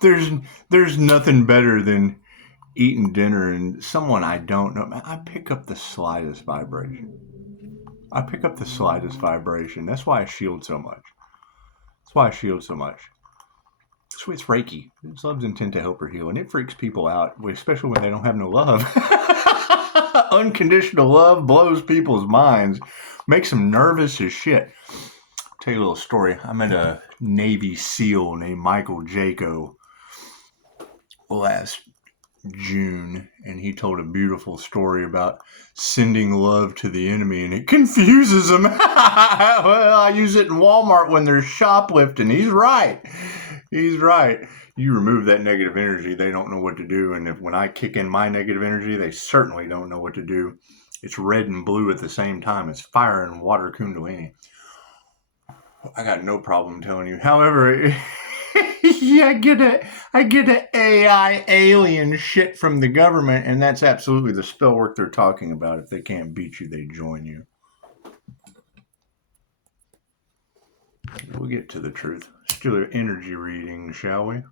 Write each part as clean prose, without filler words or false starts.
there's nothing better than eating dinner and someone I don't know. I pick up the slightest vibration. That's why I shield so much. So it's Reiki. It's love's intent to help or heal, and it freaks people out, especially when they don't have no love. Unconditional love blows people's minds, makes them nervous as shit. I'll tell you a little story. I met a Navy SEAL named Michael Jaco last June, and he told a beautiful story about sending love to the enemy, and it confuses them. Well, I use it in Walmart when they're shoplifting. He's right. You remove that negative energy, they don't know what to do. And when I kick in my negative energy, they certainly don't know what to do. It's red and blue at the same time. It's fire and water kundalini. I got no problem telling you. However, yeah, I get a AI alien shit from the government, and that's absolutely the spell work they're talking about. If they can't beat you, they join you. We'll get to the truth. Let's do an energy reading, shall we?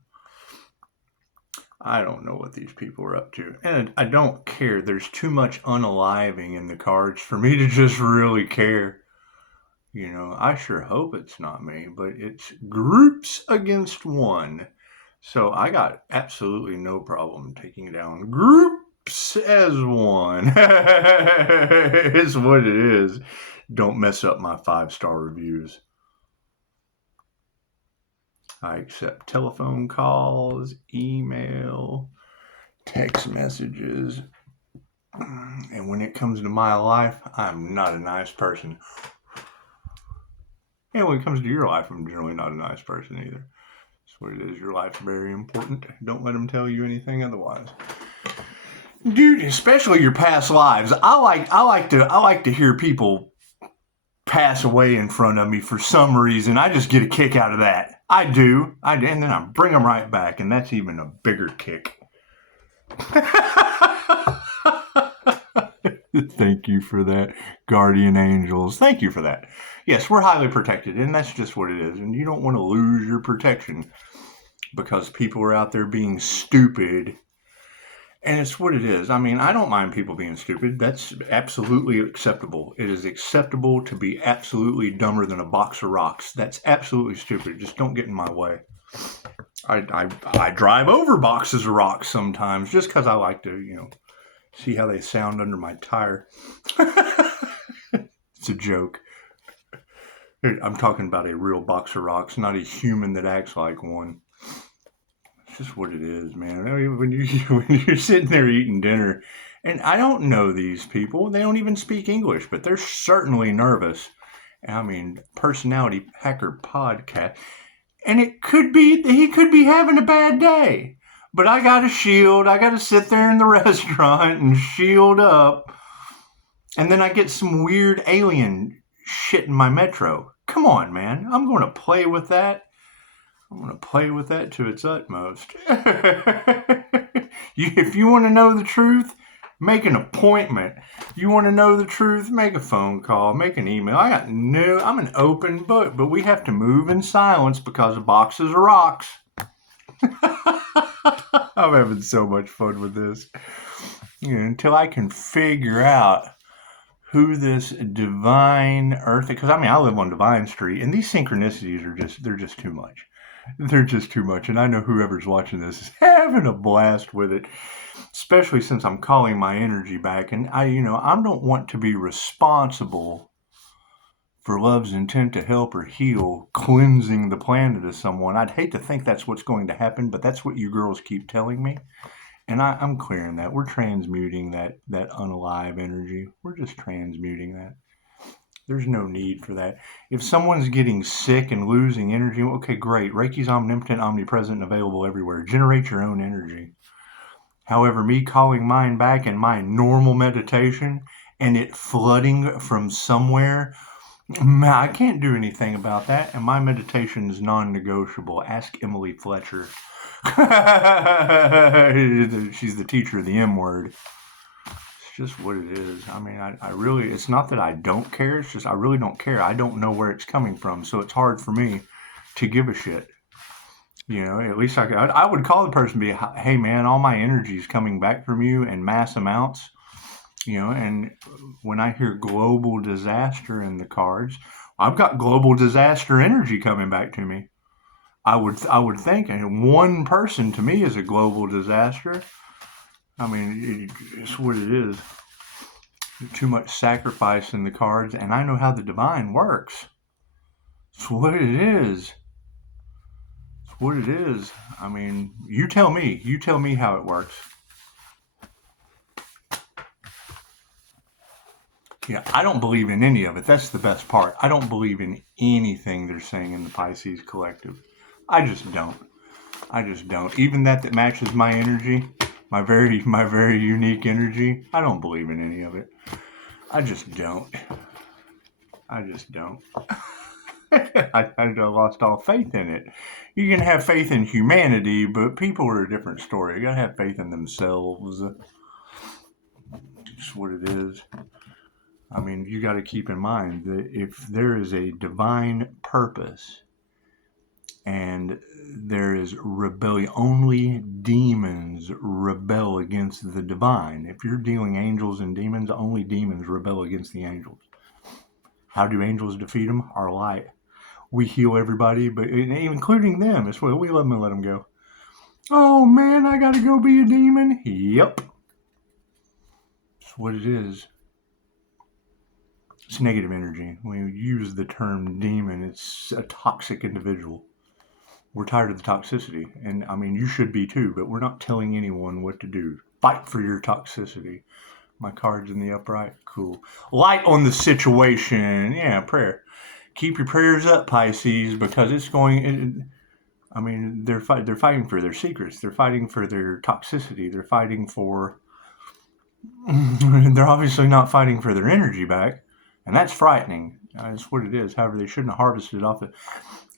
I don't know what these people are up to. And I don't care. There's too much unaliving in the cards for me to just really care. You know, I sure hope it's not me, but it's groups against one. So I got absolutely no problem taking down groups as one. It's what it is. Don't mess up my 5-star reviews. I accept telephone calls, email, text messages. And when it comes to my life, I'm not a nice person. And when it comes to your life, I'm generally not a nice person either. That's what it is. Your life's very important. Don't let them tell you anything otherwise. Dude, especially your past lives. I like to hear people pass away in front of me for some reason. I just get a kick out of that. I do, and then I bring them right back, and that's even a bigger kick. Thank you for that, guardian angels. Thank you for that. Yes, we're highly protected, and that's just what it is. And you don't want to lose your protection because people are out there being stupid. And it's what it is. I mean, I don't mind people being stupid. That's absolutely acceptable. It is acceptable to be absolutely dumber than a box of rocks. That's absolutely stupid. Just don't get in my way. I drive over boxes of rocks sometimes just because I like to, see how they sound under my tire. It's a joke. I'm talking about a real box of rocks, not a human that acts like one. It's just what it is, man. I mean, when you're sitting there eating dinner, and I don't know these people. They don't even speak English, but they're certainly nervous. I mean, Personality Hacker Podcast. And he could be having a bad day. But I got to shield. I got to sit there in the restaurant and shield up. And then I get some weird alien shit in my metro. Come on, man. I'm going to play with that. I'm going to play with that to its utmost. If you want to know the truth, make an appointment. You want to know the truth, make a phone call, make an email. I'm an open book, but we have to move in silence because of boxes of rocks. I'm having so much fun with this. Until I can figure out who this divine earth, because I live on Divine Street, and these synchronicities they're just too much. They're just too much, and I know whoever's watching this is having a blast with it, especially since I'm calling my energy back, and I don't want to be responsible for love's intent to help or heal, cleansing the planet of someone. I'd hate to think that's what's going to happen, but that's what you girls keep telling me, and I'm clearing that. We're transmuting that unalive energy. We're just transmuting that. There's no need for that. If someone's getting sick and losing energy, okay, great. Reiki's omnipotent, omnipresent, and available everywhere. Generate your own energy. However, me calling mine back in my normal meditation and it flooding from somewhere, I can't do anything about that. And my meditation is non-negotiable. Ask Emily Fletcher. She's the teacher of the M word. Just what it is. I mean, I really, it's not that I don't care. It's just I really don't care. I don't know where it's coming from. So it's hard for me to give a shit. At least I would call the person and be, hey man, all my energy is coming back from you in mass amounts. And when I hear global disaster in the cards, I've got global disaster energy coming back to me. I would think, and one person to me is a global disaster. I mean, it's what it is. Too much sacrifice in the cards, and I know how the divine works. It's what it is. It's what it is. I mean, you tell me. You tell me how it works. I don't believe in any of it. That's the best part. I don't believe in anything they're saying in the Pisces collective. I just don't. I just don't. Even that matches my energy, my very unique energy. I don't believe in any of it. I just don't. I just don't. I lost all faith in it. You can have faith in humanity, but people are a different story. You gotta have faith in themselves. Just what it is. I mean, you got to keep in mind that if there is a divine purpose and there is rebellion, only demons rebel against the divine. If you're dealing angels and demons, only demons rebel against the angels. How do angels defeat them? Our light. We heal everybody, but including them. It's what we love them and let them go. Oh man, I got to go be a demon. Yep. That's what it is. It's negative energy. When you use the term demon, it's a toxic individual. We're tired of the toxicity. And I mean, you should be too, but we're not telling anyone what to do. Fight for your toxicity. My card's in the upright. Cool. Light on the situation. Yeah, prayer. Keep your prayers up, Pisces, because it's going. I mean, they're fighting for their secrets. They're fighting for their toxicity. They're fighting for. They're obviously not fighting for their energy back, and that's frightening. That's what it is. However, they shouldn't have harvested off it.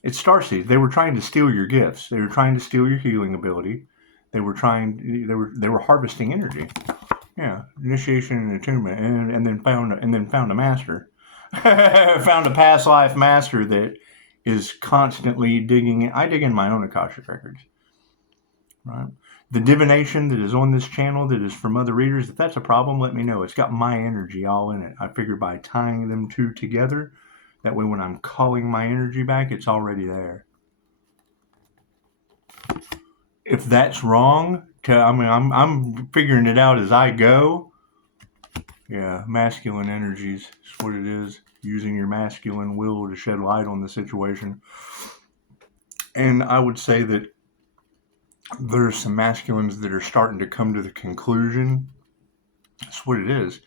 It's starseed. They were trying to steal your gifts. They were trying to steal your healing ability. They were harvesting energy. Yeah, initiation and attunement, and then found a master. Found a past life master that is constantly digging in. I dig in my own Akashic Records. Right? The divination that is on this channel that is from other readers, if that's a problem, let me know. It's got my energy all in it. I figure by tying them two together, that way when I'm calling my energy back, it's already there. If that's wrong, I'm figuring it out as I go. Yeah, masculine energies is what it is. Using your masculine will to shed light on the situation. And I would say that there's some masculines that are starting to come to the conclusion. That's what it is.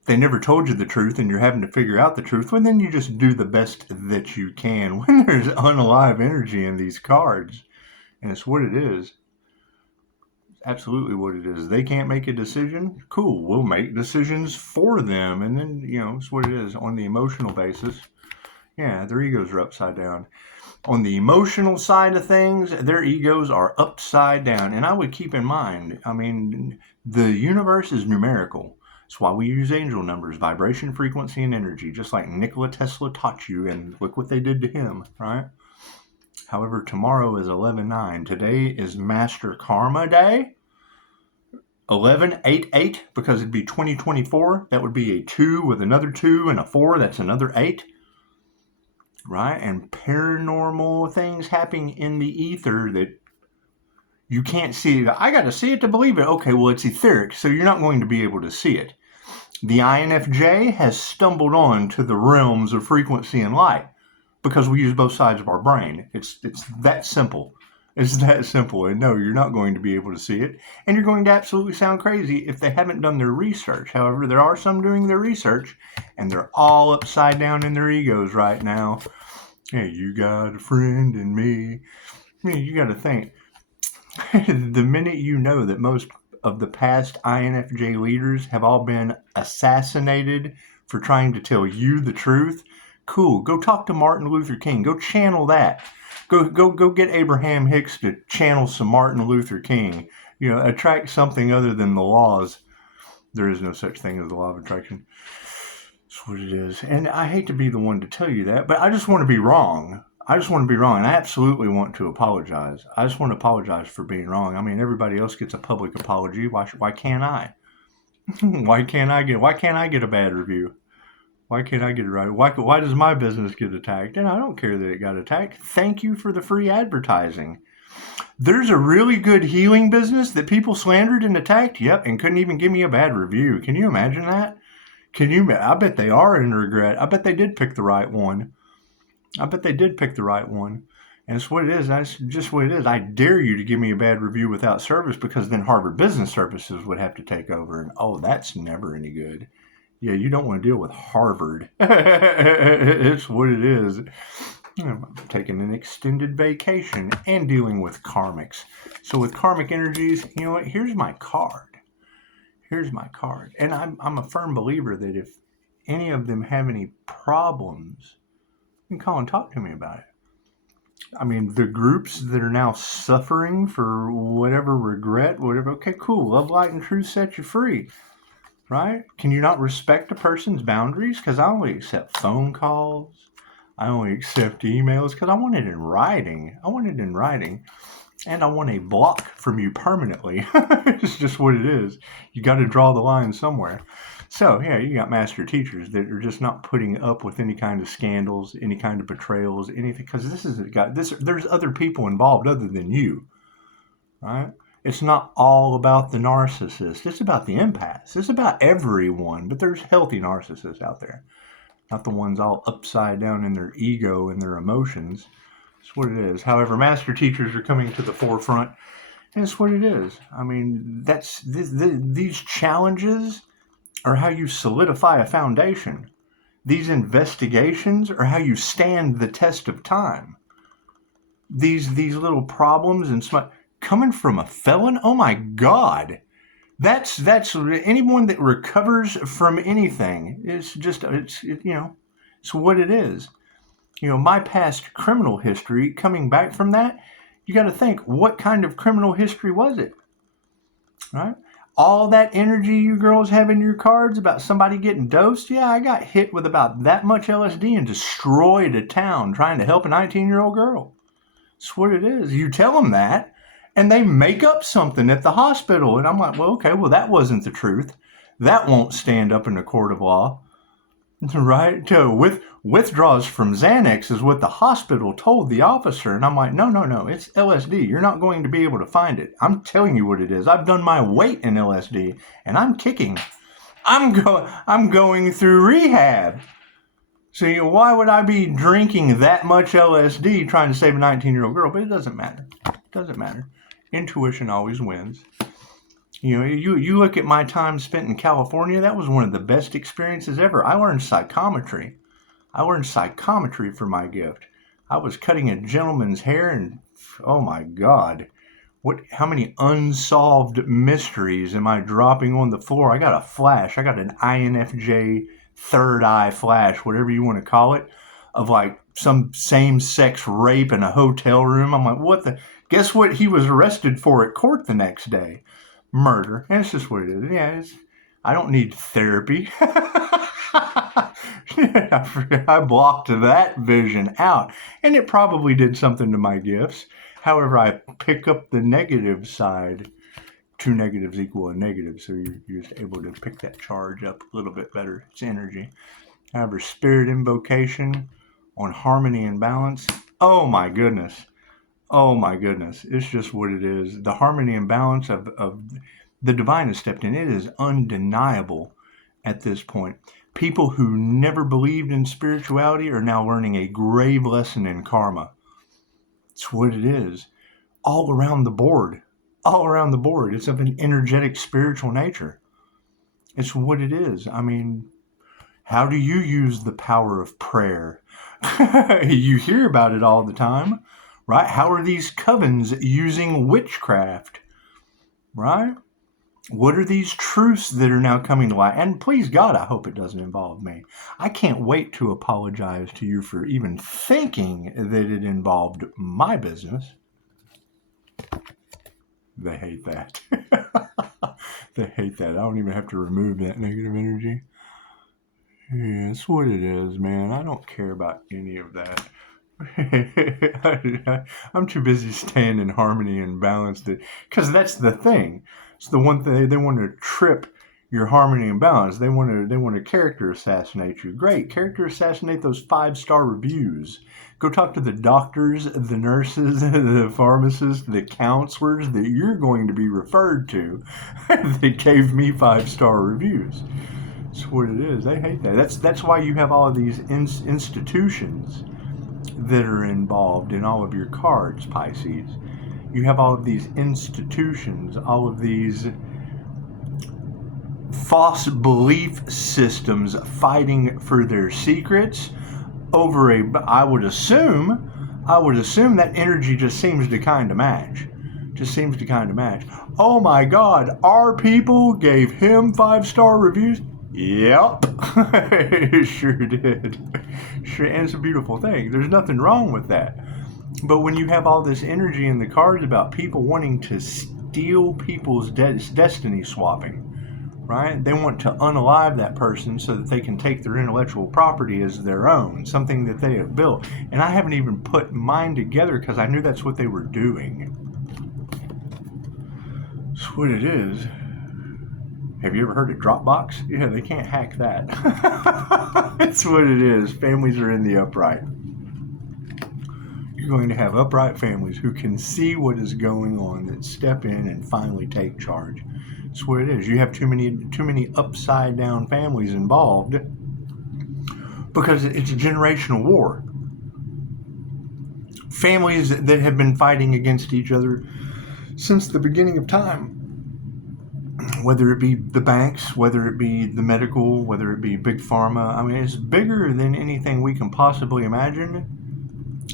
If they never told you the truth and you're having to figure out the truth, well, then you just do the best that you can when there's unalive energy in these cards. And it's what it is. Absolutely what it is. They can't make a decision. Cool. We'll make decisions for them. And then, it's what it is. On the emotional basis, yeah, their egos are upside down. On the emotional side of things, their egos are upside down. And I would keep in mind, the universe is numerical. That's why we use angel numbers, vibration, frequency, and energy, just like Nikola Tesla taught you, and look what they did to him, right? However, tomorrow is 11/9. Today is Master Karma Day. 11/8/8, because it'd be 2024. That would be a 2 with another 2 and a 4. That's another 8. Right? And paranormal things happening in the ether that you can't see. I got to see it to believe it. Okay, well, it's etheric, so you're not going to be able to see it. The INFJ has stumbled on to the realms of frequency and light because we use both sides of our brain. It's that simple. It's that simple. And no, you're not going to be able to see it. And you're going to absolutely sound crazy if they haven't done their research. However, there are some doing their research, and they're all upside down in their egos right now. Hey, you got a friend in me. You got to think. The minute you know that most of the past INFJ leaders have all been assassinated for trying to tell you the truth, cool. Go talk to Martin Luther King. Go channel that. Go get Abraham Hicks to channel some Martin Luther King. Attract something other than the laws. There is no such thing as the law of attraction. That's what it is. And I hate to be the one to tell you that, but I just want to be wrong. I just want to be wrong, and I absolutely want to apologize. I just want to apologize for being wrong. I mean, everybody else gets a public apology. Why can't I? Why can't I get a bad review? Why can't I get it right? Why does my business get attacked? And I don't care that it got attacked. Thank you for the free advertising. There's a really good healing business that people slandered and attacked. Yep, and couldn't even give me a bad review. Can you imagine that? I bet they are in regret. I bet they did pick the right one. I bet they did pick the right one. And it's what it is. That's just what it is. I dare you to give me a bad review without service, because then Harvard Business Services would have to take over. And oh, that's never any good. Yeah, you don't want to deal with Harvard. It's what it is. I'm taking an extended vacation and dealing with karmics. So with karmic energies, you know what? Here's my card. Here's my card. And I'm a firm believer that if any of them have any problems, you can call and talk to me about it. I mean, the groups that are now suffering for whatever regret, whatever, okay, cool. Love, light, and truth set you free, right? Can you not respect a person's boundaries? Because I only accept phone calls. I only accept emails because I want it in writing. And I want a block from you permanently. It's just what it is. You got to draw the line somewhere. So, yeah, you got master teachers that are just not putting up with any kind of scandals, any kind of betrayals, anything. Because there's other people involved other than you, right? It's not all about the narcissist. It's about the empaths. It's about everyone. But there's healthy narcissists out there. Not the ones all upside down in their ego and their emotions. It's what it is. However, master teachers are coming to the forefront, and it's what it is. I mean, these challenges are how you solidify a foundation. These investigations are how you stand the test of time. These little problems and coming from a felon. Oh my God. That's anyone that recovers from anything. It's what it is. My past criminal history, coming back from that, you got to think, what kind of criminal history was it? Right? All that energy you girls have in your cards about somebody getting dosed. Yeah, I got hit with about that much LSD and destroyed a town trying to help a 19-year-old girl. That's what it is. You tell them that, and they make up something at the hospital. And I'm like, well, okay, well, that wasn't the truth. That won't stand up in a court of law. Right? So withdrawals from Xanax is what the hospital told the officer. And I'm like, no, it's LSD. You're not going to be able to find it. I'm telling you what it is. I've done my weight in LSD, and I'm kicking. I'm going through rehab. So why would I be drinking that much LSD trying to save a 19-year-old girl? But it doesn't matter. It doesn't matter. Intuition always wins. You look at my time spent in California, that was one of the best experiences ever. I learned psychometry. For my gift. I was cutting a gentleman's hair, and oh my God, how many unsolved mysteries am I dropping on the floor? I got a flash. I got an INFJ third eye flash, whatever you want to call it, of like some same-sex rape in a hotel room. I'm like, what the? Guess what he was arrested for at court the next day? Murder. And it's just what it is. Yeah, I don't need therapy. I blocked that vision out, and it probably did something to my gifts. However, I pick up the negative side. 2 negatives equal a negative, so you're just able to pick that charge up a little bit better. It's energy. However, spirit invocation on harmony and balance. Oh my goodness. It's just what it is. The harmony and balance of the divine has stepped in. It is undeniable at this point. People who never believed in spirituality are now learning a grave lesson in karma. It's what it is. All around the board. It's of an energetic spiritual nature. It's what it is. I mean, how do you use the power of prayer? You hear about it all the time, right? How are these covens using witchcraft, right? What are these truths that are now coming to light? And please God, I hope it doesn't involve me. I can't wait to apologize to you for even thinking that it involved my business. They hate that. They hate that. I don't even have to remove that negative energy. Yeah, it's what it is, man. I don't care about any of that. I'm too busy staying in harmony and balance, because that's the thing. It's the one thing they want to trip your harmony and balance. They want to character assassinate you. Great, character assassinate those 5-star reviews. Go talk to the doctors, the nurses, the pharmacists, the counselors that you're going to be referred to that gave me 5-star reviews. That's what it is. They hate that. That's why you have all of these institutions that are involved in all of your cards, Pisces. You have all of these institutions, all of these false belief systems fighting for their secrets over I would assume that energy just seems to kind of match. Oh my God, our people gave him 5-star reviews? Yep. Sure did. Sure, and it's a beautiful thing. There's nothing wrong with that. But when you have all this energy in the cards about people wanting to steal people's destiny swapping, right? They want to unalive that person so that they can take their intellectual property as their own, something that they have built. And I haven't even put mine together because I knew that's what they were doing. That's what it is. Have you ever heard of Dropbox? Yeah, they can't hack that. That's what it is. Families are in the upright. You're going to have upright families who can see what is going on, that step in and finally take charge. That's what it is. You have too many upside down families involved because it's a generational war. Families that have been fighting against each other since the beginning of time. Whether it be the banks, whether it be the medical, whether it be big pharma. I mean, it's bigger than anything we can possibly imagine.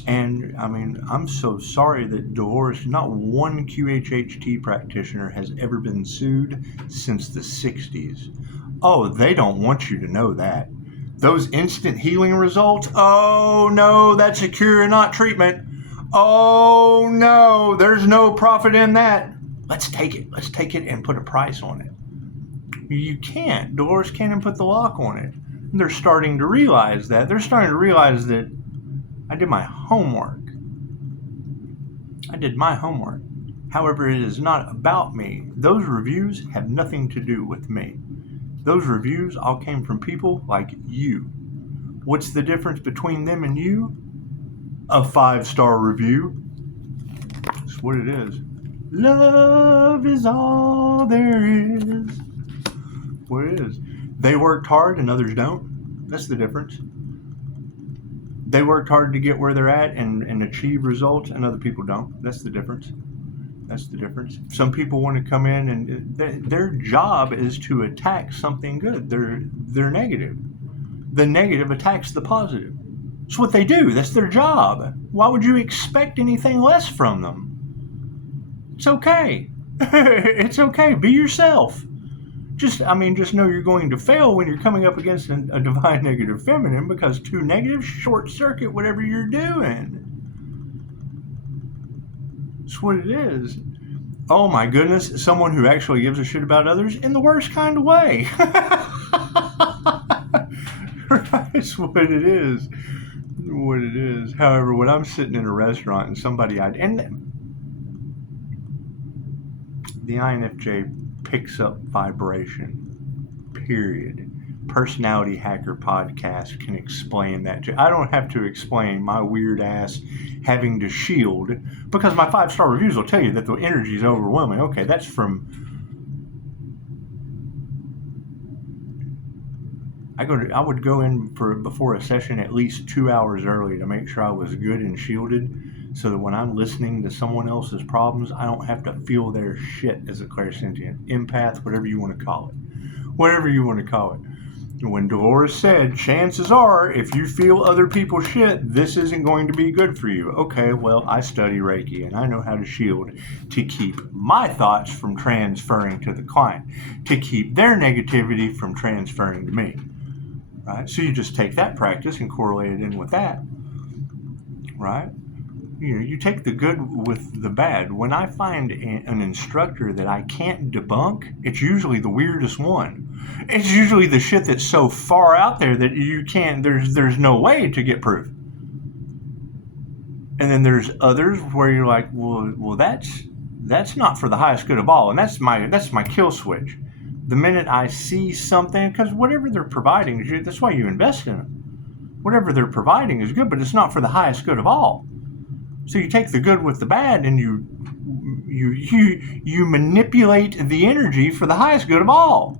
And I mean, I'm so sorry that Dolores, not one QHHT practitioner has ever been sued since the 60s. Oh, they don't want you to know that. Those instant healing results, oh no, that's a cure and not treatment. Oh no, there's no profit in that. Let's take it and put a price on it. You can't. Dolores can't even put the lock on it. And they're starting to realize that. They're starting to realize that I did my homework. However, it is not about me. Those reviews have nothing to do with me. Those reviews all came from people like you. What's the difference between them and you? A 5-star review. That's what it is. Love is all there is. What it is. They worked hard and others don't. That's the difference. They worked hard to get where they're at and achieve results, and other people don't. That's the difference. Some people want to come in and their job is to attack something good. They're negative. The negative attacks the positive. It's what they do. That's their job. Why would you expect anything less from them? It's okay. It's okay. Be yourself. Just know you're going to fail when you're coming up against a divine negative feminine, because two negatives short circuit whatever you're doing. That's what it is. Oh my goodness, someone who actually gives a shit about others in the worst kind of way. That's what it is. However, when I'm sitting in a restaurant and the INFJ picks up vibration, period. Personality Hacker Podcast can explain that. I don't have to explain my weird ass having to shield, because my 5-star reviews will tell you that the energy is overwhelming. Okay, that's from... I would go in before a session at least 2 hours early to make sure I was good and shielded, so that when I'm listening to someone else's problems, I don't have to feel their shit as a clairsentient, empath, whatever you want to call it. When Dolores said, chances are, if you feel other people's shit, this isn't going to be good for you. Okay, well, I study Reiki, and I know how to shield to keep my thoughts from transferring to the client, to keep their negativity from transferring to me. Right? So you just take that practice and correlate it in with that. Right? You take the good with the bad. When I find an instructor that I can't debunk, it's usually the weirdest one. It's usually the shit that's so far out there that you can't, there's no way to get proof. And then there's others where you're like, well, that's not for the highest good of all, and that's my kill switch. The minute I see something, because whatever they're providing, that's why you invest in them. Whatever they're providing is good, but it's not for the highest good of all. So you take the good with the bad, and you manipulate the energy for the highest good of all.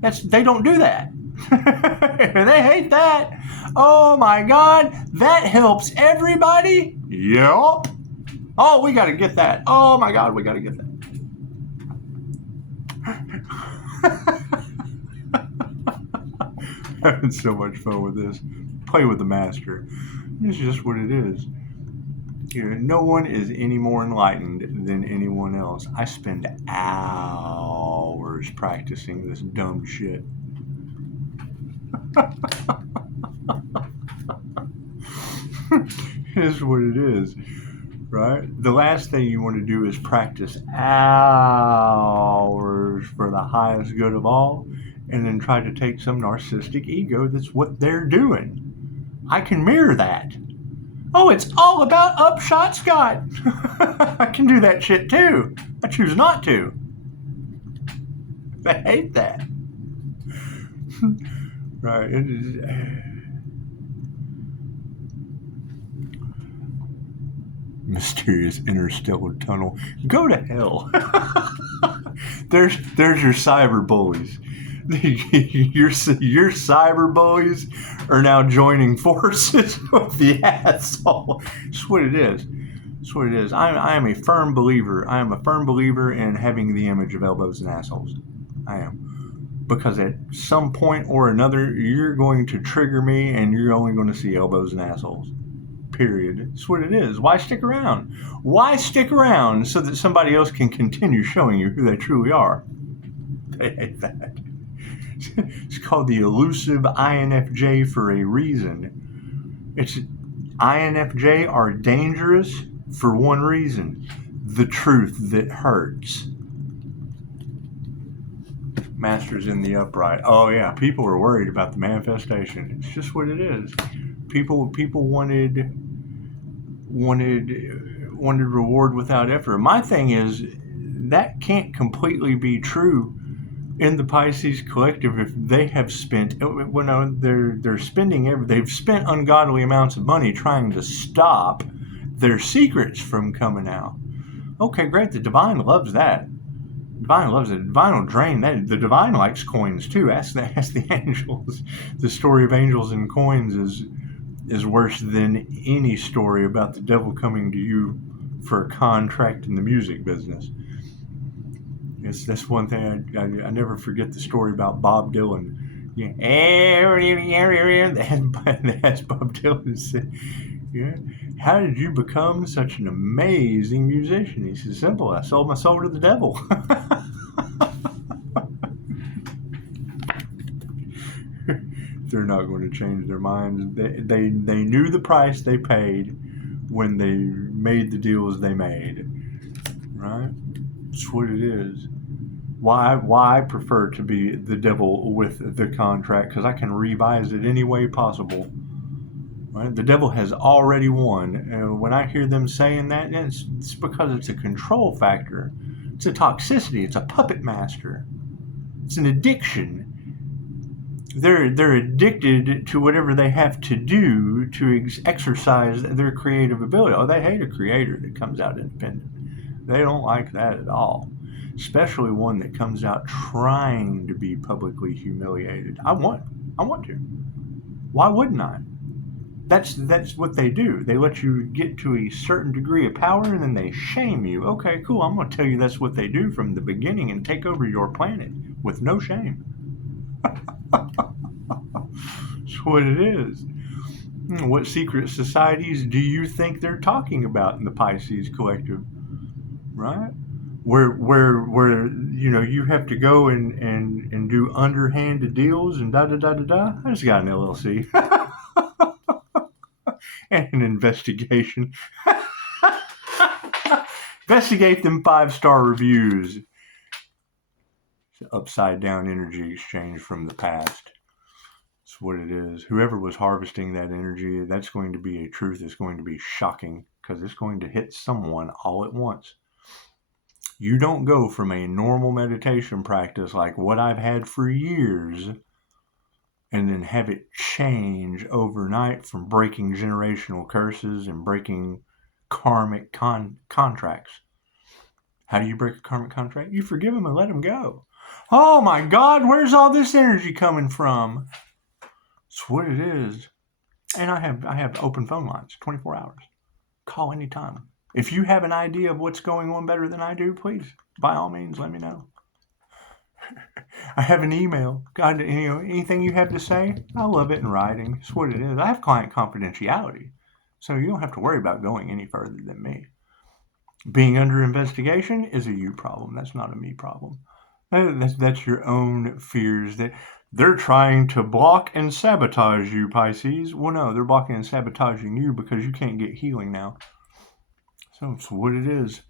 They don't do that. They hate that. Oh my God, that helps everybody. Yup. Oh, we got to get that. Oh my God, we got to get that. Having so much fun with this. Play with the master. It's just what it is. No one is any more enlightened than anyone else. I spend hours practicing this dumb shit. It is what it is, right? The last thing you want to do is practice hours for the highest good of all and then try to take some narcissistic ego that's what they're doing. I can mirror that. Oh, it's all about Upshotscott. I can do that shit too. I choose not to. I hate that. Right. It is. Mysterious interstellar tunnel. Go to hell. There's your cyber bullies. Your cyber bullies are now joining forces with the asshole. That's what it is. That's what it is. I am a firm believer. I am a firm believer in having the image of elbows and assholes. I am. Because at some point or another, you're going to trigger me and you're only going to see elbows and assholes. Period. That's what it is. Why stick around? Why stick around so that somebody else can continue showing you who they truly are? They hate that. It's called the elusive INFJ for a reason. INFJ are dangerous for one reason: the truth that hurts. Masters in the upright. Oh yeah, people are worried about the manifestation. It's just what it is. People wanted reward without effort. My thing is that can't completely be true in the Pisces collective if they have spent they're spending they've spent ungodly amounts of money trying to stop their secrets from coming out. Okay, great. The divine loves that. Divine loves it. Divine will drain that. The divine likes coins too. Ask the angels. The story of angels and coins is worse than any story about the devil coming to you for a contract in the music business. That's one thing I never forget the story about Bob Dylan. Yeah, that's Bob Dylan said. Yeah, how did you become such an amazing musician? He said, simple. I sold my soul to the devil. They're not going to change their minds. They knew the price they paid when they made the deals they made. Right? That's what it is. Why I prefer to be the devil with the contract, because I can revise it any way possible. Right? The devil has already won. When I hear them saying that, it's because it's a control factor. It's a toxicity. It's a puppet master. It's an addiction. They're addicted to whatever they have to do to exercise their creative ability. Oh, they hate a creator that comes out independent. They don't like that at all. Especially one that comes out trying to be publicly humiliated. I want to. Why wouldn't I? That's what they do. They let you get to a certain degree of power and then they shame you. Okay, cool. I'm going to tell you that's what they do from the beginning and take over your planet with no shame. That's what it is. What secret societies do you think they're talking about in the Pisces collective? Right? Where you have to go and do underhanded deals and da da da da da. I just got an LLC and an investigation. Investigate them 5-star reviews. It's an upside down energy exchange from the past. That's what it is. Whoever was harvesting that energy, that's going to be a truth that's going to be shocking because it's going to hit someone all at once. You don't go from a normal meditation practice like what I've had for years and then have it change overnight from breaking generational curses and breaking karmic contracts. How do you break a karmic contract? You forgive them and let them go. Oh my God, where's all this energy coming from? It's what it is. And I have open phone lines, 24 hours. Call anytime. If you have an idea of what's going on better than I do, please, by all means, let me know. I have an email. God, anything you have to say, I love it in writing. It's what it is. I have client confidentiality, so you don't have to worry about going any further than me. Being under investigation is a you problem. That's not a me problem. That's your own fears that they're trying to block and sabotage you, Pisces. Well, no, they're blocking and sabotaging you because you can't get healing now. So it's what it is,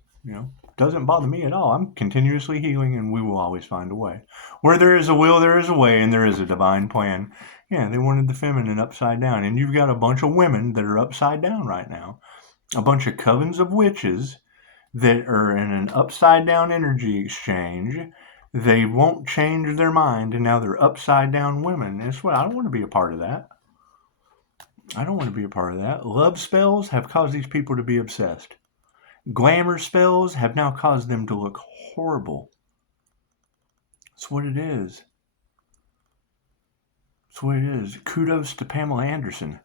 Doesn't bother me at all. I'm continuously healing and we will always find a way. Where there is a will, there is a way, and there is a divine plan. Yeah, they wanted the feminine upside down. And you've got a bunch of women that are upside down right now. A bunch of covens of witches that are in an upside down energy exchange. They won't change their mind and now they're upside down women. And it's what I don't want to be a part of that. I don't want to be a part of that. Love spells have caused these people to be obsessed. Glamour spells have now caused them to look horrible. That's what it is. That's what it is. Kudos to Pamela Anderson.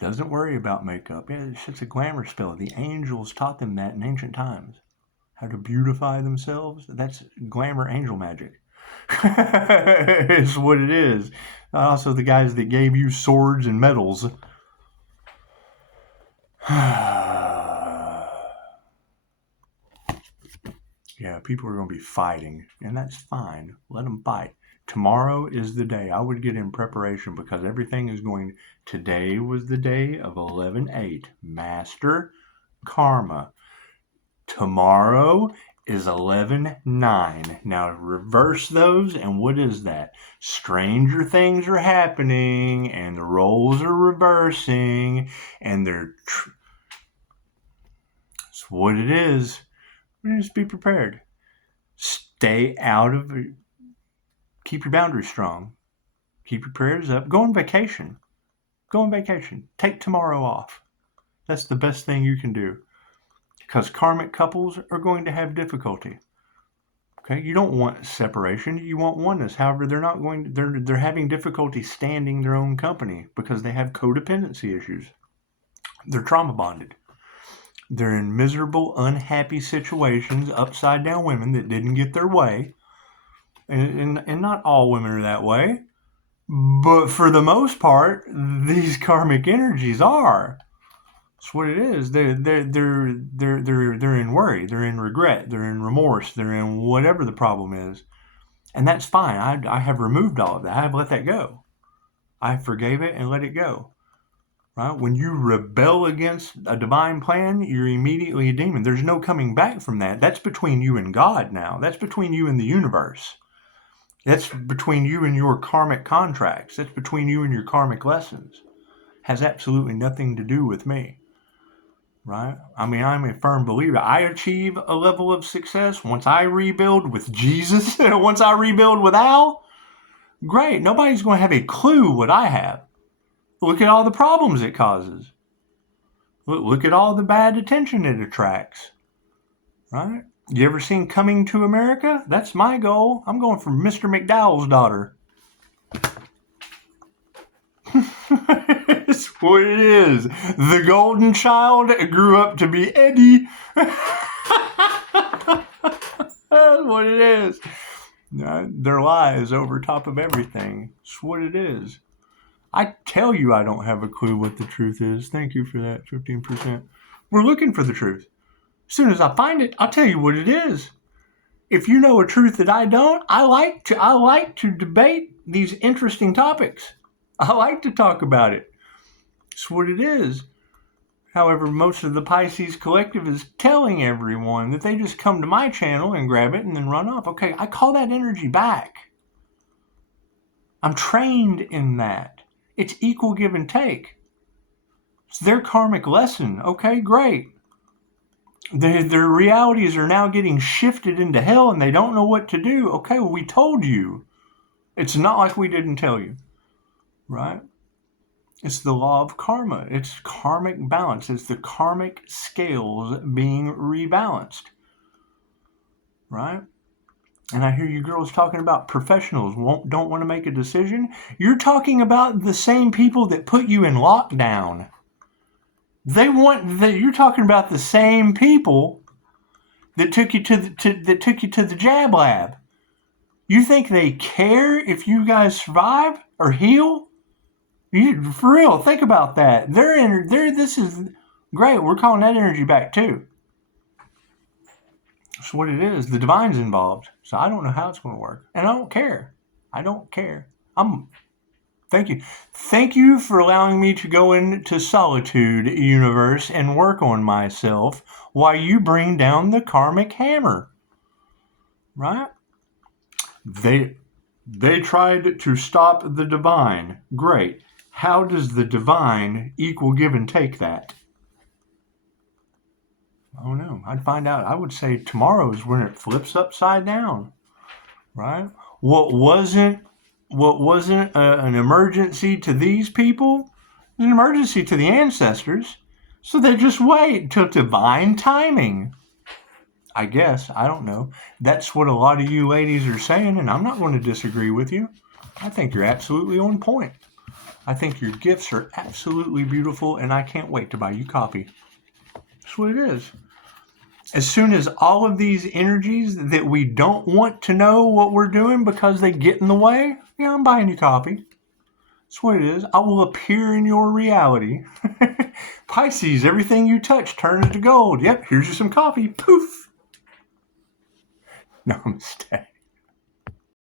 Doesn't worry about makeup. Yeah, it's a glamour spell. The angels taught them that in ancient times. How to beautify themselves. That's glamour angel magic. It's what it is. Also, the guys that gave you swords and medals. Yeah, people are going to be fighting, and that's fine. Let them fight. Tomorrow is the day. I would get in preparation because everything is going. Today was the day of 11/8. Master Karma. Tomorrow is 11/9. Now reverse those, and what is that? Stranger things are happening, and the roles are reversing, and they're. That's what it is. Just be prepared. Stay out of it. Keep your boundaries strong. Keep your prayers up. Go on vacation. Go on vacation. Take tomorrow off. That's the best thing you can do. Because karmic couples are going to have difficulty. Okay, you don't want separation. You want oneness. However, they're having difficulty standing their own company because they have codependency issues. They're trauma bonded. They're in miserable, unhappy situations, upside down women that didn't get their way. And not all women are that way. But for the most part, these karmic energies are. That's what it is. They're in worry. They're in regret. They're in remorse. They're in whatever the problem is. And that's fine. I have removed all of that. I have let that go. I forgave it and let it go. Right? When you rebel against a divine plan, you're immediately a demon. There's no coming back from that. That's between you and God now. That's between you and the universe. That's between you and your karmic contracts. That's between you and your karmic lessons. Has absolutely nothing to do with me. Right? I mean, I'm a firm believer. I achieve a level of success once I rebuild with Jesus, once I rebuild with Al. Great. Nobody's going to have a clue what I have. Look at all the problems it causes. Look at all the bad attention it attracts. Right? You ever seen Coming to America? That's my goal. I'm going for Mr. McDowell's daughter. It's what it is. The golden child grew up to be Eddie. That's what it is. Their lies over top of everything. It's what it is. I tell you I don't have a clue what the truth is. Thank you for that 15%. We're looking for the truth. As soon as I find it, I'll tell you what it is. If you know a truth that I don't, I like to debate these interesting topics. I like to talk about it. It's what it is. However, most of the Pisces collective is telling everyone that they just come to my channel and grab it and then run off. Okay, I call that energy back. I'm trained in that. It's equal give and take. It's their karmic lesson. Okay, great. Their realities are now getting shifted into hell and they don't know what to do. Okay, well, we told you. It's not like we didn't tell you, right? It's the law of karma. It's karmic balance. It's the karmic scales being rebalanced, right? And I hear you girls talking about professionals don't want to make a decision. You're talking about the same people that put you in lockdown. You're talking about the same people that took you to the jab lab. You think they care if you guys survive or heal? For real, think about that. This is great. We're calling that energy back too. That's what it is. The divine's involved. So I don't know how it's going to work. And I don't care. I don't care. Thank you. Thank you for allowing me to go into solitude, universe, and work on myself while you bring down the karmic hammer. Right? They tried to stop the divine. Great. How does the divine equal give and take that? I don't know. I'd find out. I would say tomorrow is when it flips upside down, right? What wasn't an emergency to these people is an emergency to the ancestors. So they just wait till divine timing. I guess. I don't know. That's what a lot of you ladies are saying, and I'm not going to disagree with you. I think you're absolutely on point. I think your gifts are absolutely beautiful, and I can't wait to buy you coffee. That's what it is. As soon as all of these energies that we don't want to know what we're doing because they get in the way, yeah, I'm buying you coffee. That's what it is. I will appear in your reality. Pisces, everything you touch turns to gold. Yep, here's you some coffee. Poof. Namaste.